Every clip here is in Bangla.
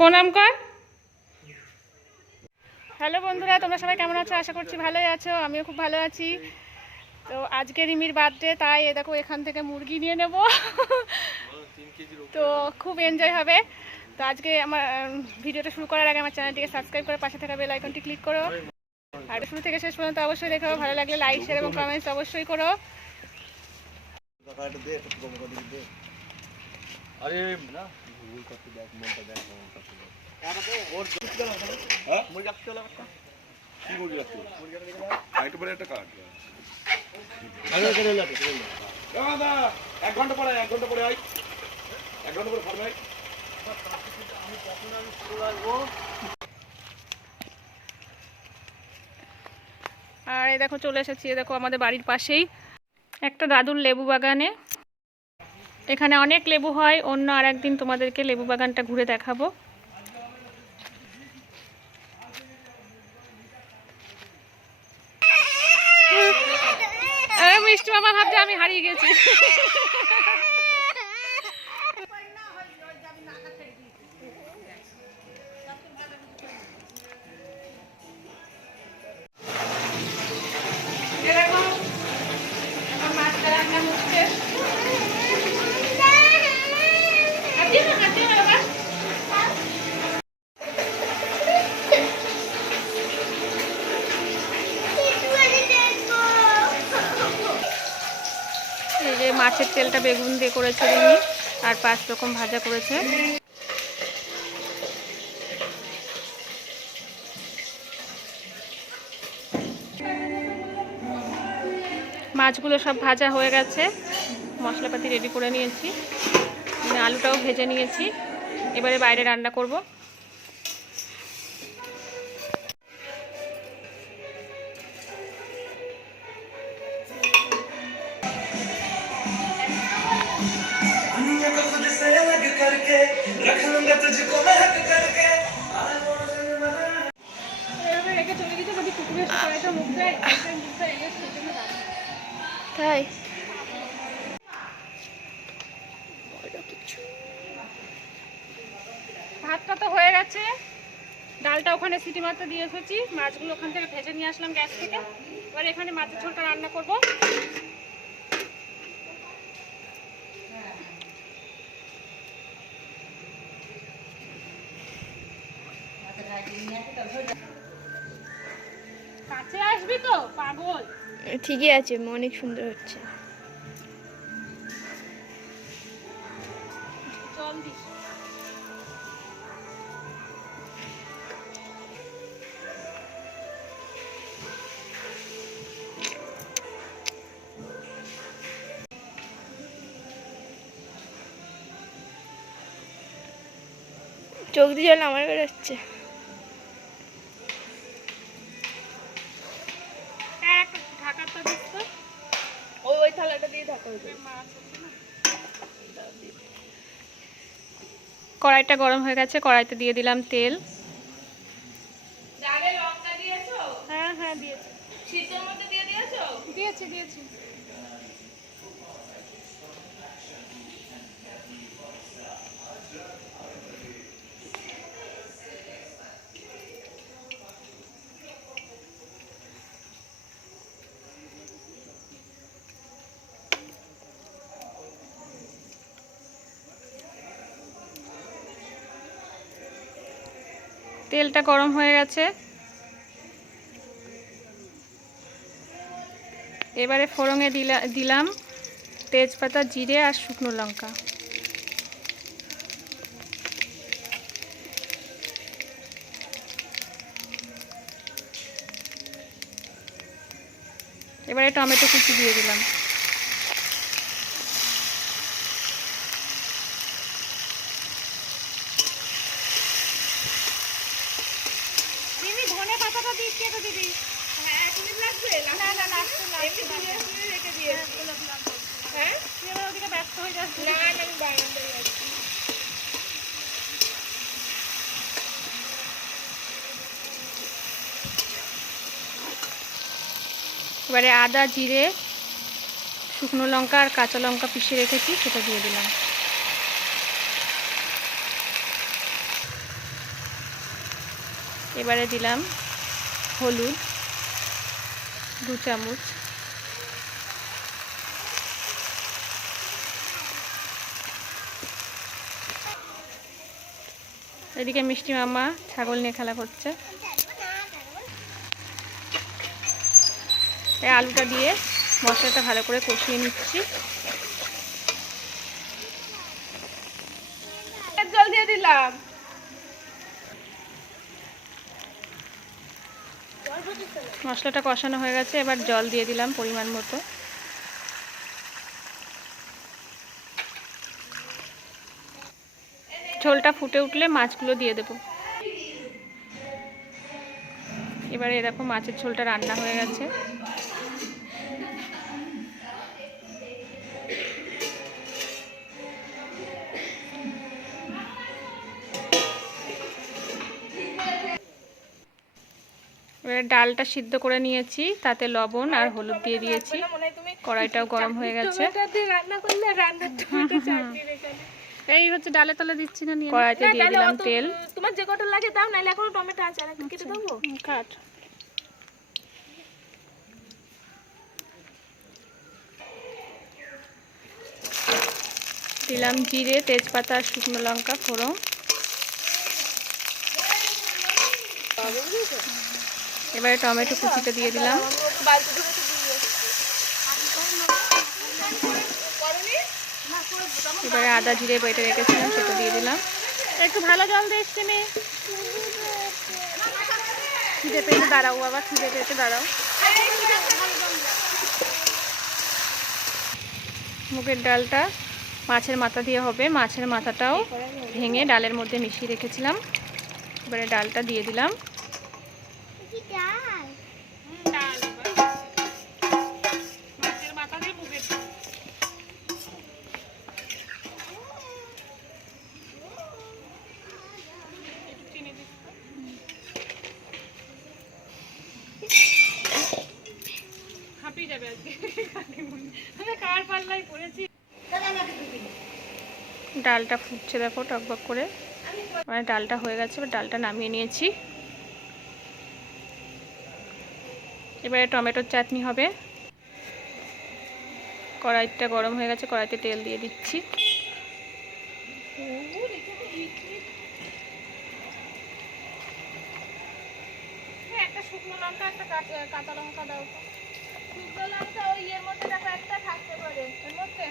প্রণাম কর। হ্যালো বন্ধুরা, তোমরা সবাই কেমন আছো? আশা করছি ভালোই আছো, আমিও খুব ভালো আছি। তো আজকে রিমির বার্থডে, তাই দেখো এখান থেকে মুরগি নিয়ে নেব। তো খুব এনজয় হবে। তো আজকে আমার ভিডিওটা শুরু করার আগে আমার চ্যানেলটিকে সাবস্ক্রাইব করে পাশে থাকা বেল আইকনটি ক্লিক করো। আর শুরু থেকে শেষ পর্যন্ত অবশ্যই দেখো। ভালো লাগলে লাইক, শেয়ার এবং কমেন্টস অবশ্যই করো। আরে না ভুল করতে দেখ, মনটা দেখ, মনটা ওর হ্যাঁ মুরগি রাখতে হলো একটা। কি মুরগি রাখতে হলো? মুরগি রাখতে গেলে আইটো পরে একটা কাট আগে করে লাগে করে লাগে। দাদা 1 ঘন্টা পরে 1 ঘন্টা পরে আই 1 ঘন্টা পরে ফরমাই। আমি কখন আমি চলে আসবো। আর এই দেখো চলে এসেছি, দেখো আমাদের বাড়ির পাশেই একটা দাদুর লেবু বাগানে। এখানে অনেক লেবু হয়। অন্য আর একদিন তোমাদেরকে লেবু বাগানটা ঘুরে দেখাবো। মিষ্টি মামা ভাবছে আমি হারিয়ে গেছি। এই যে মাছের তেলটা বেগুন দিয়ে করেছে রিমি, আর 5 রকম ভাজা করেছে। মাছগুলো সব ভাজা হয়ে গেছে, মশলাপাতি রেডি করে নিয়েছি, আলুটাও ভেজে নিয়েছি। এবারে বাইরে রান্না করব। তাই ভাতটা তো হয়ে গেছে, ডালটা ওখানে সিটি মারতে দিয়ে এসেছি, মাছগুলো ওখান থেকে ভেজে নিয়ে আসলাম গ্যাস থেকে। এবার এখানে মাছের ঝোলটা রান্না করব। কাছে আসবি তো পাগল। ঠিকই আছে, অনেক সুন্দর হচ্ছে। চল দিস। চোখ দিয়ে জল আমার বেরোচ্ছে। ঢাকাটা দিস তো। ওই থালাটা দিয়ে ঢাকা হয়ে যাবে। কড়াইটা গরম হয়ে গেছে, কড়াইতে দিয়ে দিলাম তেল। ডালে লঙ্কা দিয়েছো? হ্যাঁ হ্যাঁ দিয়েছি। শীতের মধ্যে দিয়ে দিয়েছো? দিয়েছি দিয়েছি। তেলটা গরম হয়ে গেছে, এবারে ফোড়নে দিলাম তেজপাতা, জিরে আর শুকনো লঙ্কা। এবারে টমেটো কুচি দিয়ে দিলাম। ধনে পাতাটা দিয়ে কেটে দিবি। হ্যাঁ, তুমি লাগবে? না না না, এমনি দিয়ে রেখে দিয়েছি। হ্যাঁ? তুই এবার ওদিকে ব্যস্ত হয়ে যাচ্ছিস। না, আমি বারান্দায় আছি। এবারে আদা, জিরে, শুকনো লঙ্কা আর কাঁচা লঙ্কা পিষে রেখেছি, সেটা দিয়ে দিলাম। এবারে দিলাম হলুদ 2 চামচ, এদিকে মিষ্টি মামা ছাগল নিয়ে খেলা করছে। এই আলুটা দিয়ে মশলাটা ভালো করে কষিয়ে নিচ্ছি। জল দিয়ে দিলাম। মশলাটা কষানো হয়ে গেছে, এবার জল দিয়ে দিলাম পরিমাণ মতো। ঝোলটা ফুটে উঠলে মাছগুলো দিয়ে দেব। এবারে দেখো মাছের ঝোলটা রান্না হয়ে গেছে। এবারে ডালটা সিদ্ধ করে নিয়েছি, তাতে লবণ আর হলুদ দিয়ে দিয়েছি। কড়াইটাও গরম হয়ে গেছে। রান্না করলে রান্নার টমেটো চাটনি রেখে এই হচ্ছে ডালে তলে দিচ্ছি না, নিয়ে কড়াইতে না, দিয়ে তাহলে দিলাম অত তেল। তোমার যে কটা লাগে দাও, নাহলে এখন টমেটো আছে, আর একটু কেটে দেবো। কাট। দিলাম জিরে, তেজপাতা আর শুকনো লঙ্কা ফোড়ন। এবারে টমেটো কুচিটা দিয়ে দিলাম। বালতি ধরে তো দিয়ে এবারে আদা জিরে বেটে রেখেছিলাম সেটা দিয়ে দিলাম। একটু ভালো জল দিয়ে এসছে মেয়ে। খিদে পেতে দাঁড়াও বাবা, খিদে পেতে দাঁড়াও। মুগের ডালটা মাছের মাথা দিয়ে হবে। মাছের মাথাটাও ভেঙে ডালের মধ্যে মিশিয়ে রেখেছিলাম। এবারে ডালটা দিয়ে দিলাম। মাছের মাথা দিয়ে মুগের ডাল। হাঁপিয়ে যাবে আজকে। কার পাল্লায় পড়েছি। ডালটা ফুটছে দেখো টকবক করে। মানে ডালটা হয়ে গেছে, এবার ডালটা নামিয়ে নিয়েছি। এবারে টমেটোর চাটনি হবে। কড়াইটা গরম হয়ে গেছে, কড়াইতে তেল দিয়ে দিচ্ছি। একটা শুকনো লঙ্কা, একটা কাঁচা লঙ্কা দাও। শুকনো লঙ্কা ওই এর মধ্যে দেখো একটা থাকতে পারে, এর মধ্যে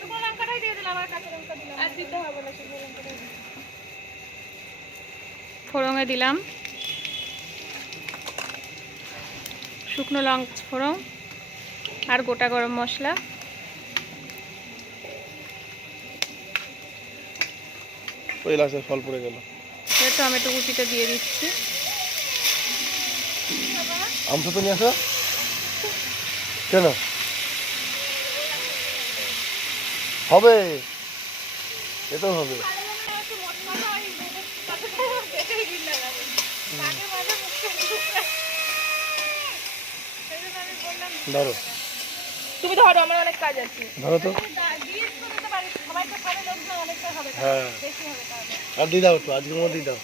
শুকনো লঙ্কাটাই দিয়ে দিলাম, আর কাঁচা লঙ্কা দিলাম। আর দিতে হবে না, শুকনো লঙ্কাটাই ফোড়নে দিলাম শুকনো লঙ্কা ফোড়ন আর গোটা গরম মশলা। ওই লাস্টে ফল পড়ে গেল। টমেটো কুচিটা দিয়ে দিচ্ছি। আমসা তো নিয়ে আসো কেন? হবে, এটাও হবে। ধরো, তুমি ধরো, আমার অনেক কাজ আছে। ধরো তো। হ্যাঁ, আর দিয়ে দাও একটু, আজকের মধ্যে দিয়ে দাও।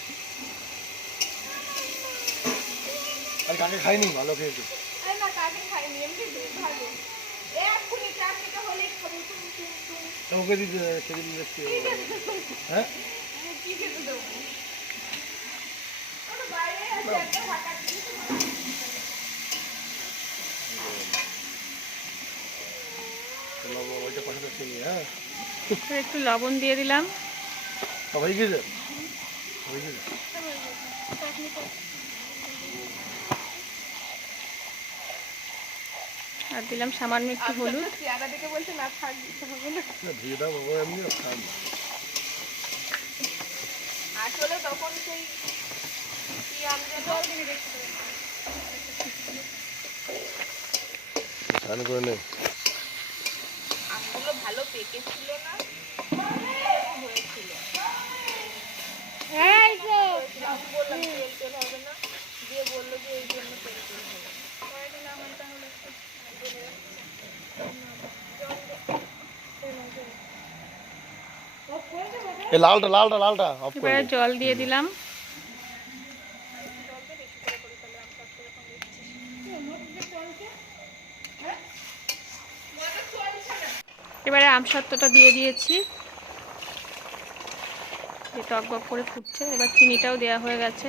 আর কাকে খাইনি, ভালো খেয়েছো। ওকে দিতে খেতে দিতে। হ্যাঁ, ওইটা পাঠাতে চিনি। হ্যাঁ, একটু লবণ দিয়ে দিলাম। হয়ে গেছে, হয়ে গেছে। আর দিলাম সামান্য একটু হলুদ। চেহারা দেখে বলছে না, থাক দিতে হবে না। ধুয়ে দাও বাবা, এমনি খান। আসলে তখন সেই কি আমরা জল দিয়ে দেখতে স্নান করে নে। আমগুলো ভালো পেকেছিল না, হয়েছিল। এই তো আমি বললাম তেল তেল হবে না, দিয়ে বললো যে এই জন্য তেল তেল হবে। এই লালটা লালটা লালটা অফ করে এবারে জল দিয়ে দিলাম। এবারে আমসত্ত্বটা দিয়ে দিয়েছি, যে টকবক করে ফুটছে। এবার চিনিটাও দেওয়া হয়ে গেছে,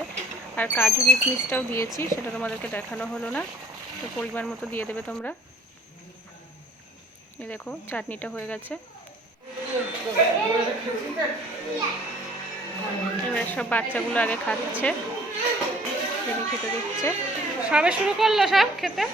আর কাজু কিশমিশটাও দিয়েছি, সেটা তোমাদেরকে দেখানো হলো না, তো পরিমাণ মতো দিয়ে দেবে তোমরা। এই দেখো চাটনিটা হয়ে গেছে। এবারে সব বাচ্চাগুলো আগে খাচ্ছে, খেতে দিচ্ছে। সবে শুরু করলো সব খেতে।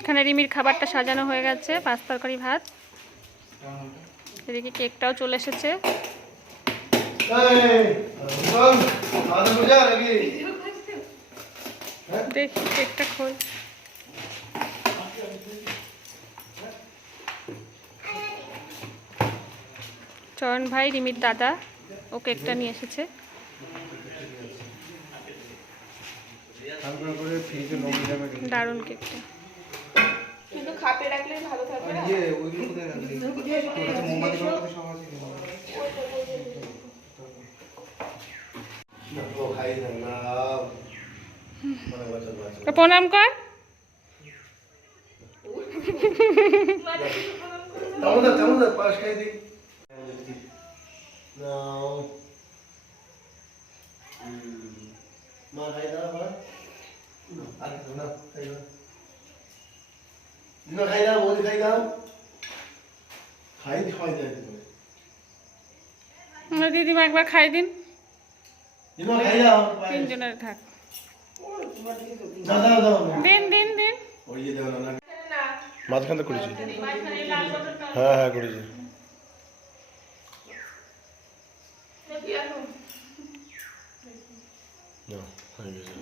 এখানে রিমির খাবারটা সাজানো হয়ে গেছে, 5 তরকারি ভাত। এদিকে কেকটাও চলে এসেছে। দেখি কেকটা খোল। চয়ন ভাই, রিমির দাদা, ও কেকটা নিয়ে এসেছে। দারুণ কেকটা। কিন্তু খাপে রাখলেই ভালো থাকবে না? প্রণাম কর। দিদিমা একবার খাই দিন, তিনজনের থাক। দিন দিন দিন। মাঝখানটা করেছি, হ্যাঁ হ্যাঁ করেছি। না হয়ে গেছে।